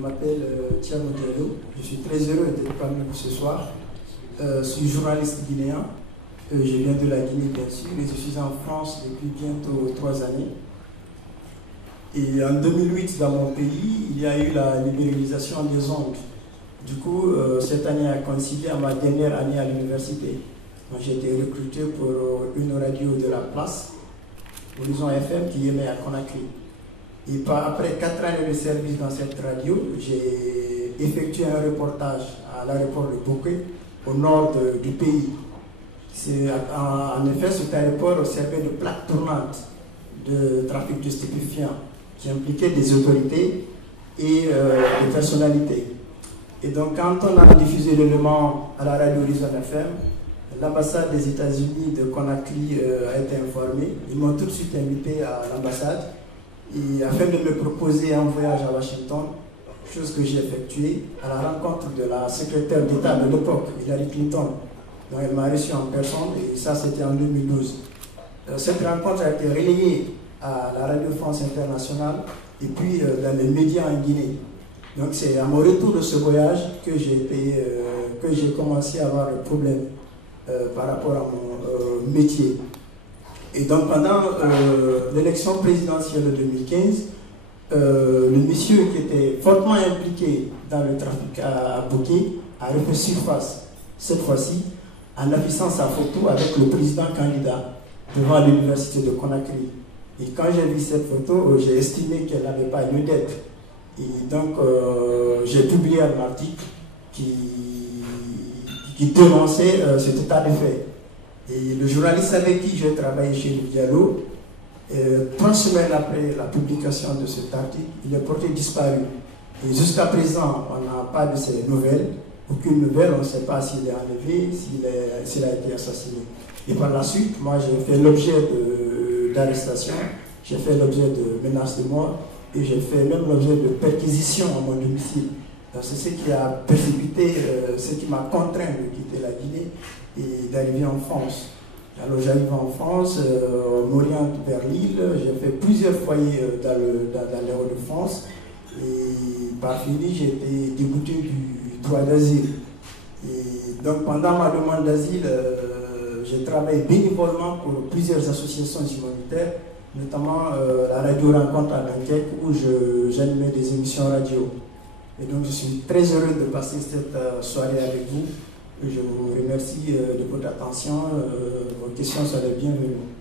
m'appelle Thiago Diallo. Je suis très heureux d'être parmi vous ce soir. Je suis journaliste guinéen. Je viens de la Guinée, bien sûr, et je suis en France depuis bientôt 3 années. Et en 2008, dans mon pays, il y a eu la libéralisation des ondes. Du coup, cette année a coïncidé à ma dernière année à l'université. J'ai été recruté pour une radio de la place, Horizon FM, qui émet à Conakry. Et après 4 années de service dans cette radio, j'ai effectué un reportage à l'aéroport de Bouquet, au nord du pays. En effet, cet aéroport servait de plaque tournante de trafic de stupéfiants qui impliquait des autorités et des personnalités. Et donc, quand on a diffusé l'élément à la radio Horizon FM, l'ambassade des États-Unis de Conakry a été informée. Ils m'ont tout de suite invité à l'ambassade afin de me proposer un voyage à Washington, chose que j'ai effectuée à la rencontre de la secrétaire d'État de l'époque, Hillary Clinton. Donc elle m'a reçu en personne et ça c'était en 2012. Cette rencontre a été relayée à la Radio France Internationale et puis dans les médias en Guinée. Donc c'est à mon retour de ce voyage que j'ai commencé à avoir des problèmes par rapport à mon métier. Et donc pendant l'élection présidentielle de 2015, le monsieur qui était fortement impliqué dans le trafic à Bouquet a refait surface, cette fois-ci, en affichant sa photo avec le président candidat devant l'université de Conakry. Et quand j'ai vu cette photo, j'ai estimé qu'elle n'avait pas lieu d'être. Et donc j'ai publié un article qui dénonçait cet état de fait. Et le journaliste avec qui j'ai travaillé chez le Diallo, 3 semaines après la publication de cet article, il est porté disparu. Et jusqu'à présent, on n'a pas de ses nouvelles, aucune nouvelle, on ne sait pas s'il est enlevé, s'il a été assassiné. Et par la suite, moi j'ai fait l'objet d'arrestation, j'ai fait l'objet de menaces de mort, et j'ai fait même l'objet de perquisition à mon domicile. C'est ce qui a précipité, ce qui m'a contraint de quitter la Guinée et d'arriver en France. Alors j'arrive en France, on m'oriente vers Lille, j'ai fait plusieurs foyers dans les Hauts-de-France et par fini j'ai été débouté du droit d'asile. Et donc pendant ma demande d'asile, j'ai travaillé bénévolement pour plusieurs associations humanitaires, notamment la radio Rencontre à Dunkerque où j'animais des émissions radio. Et donc je suis très heureux de passer cette soirée avec vous. Je vous remercie de votre attention. Vos questions sont les bienvenues.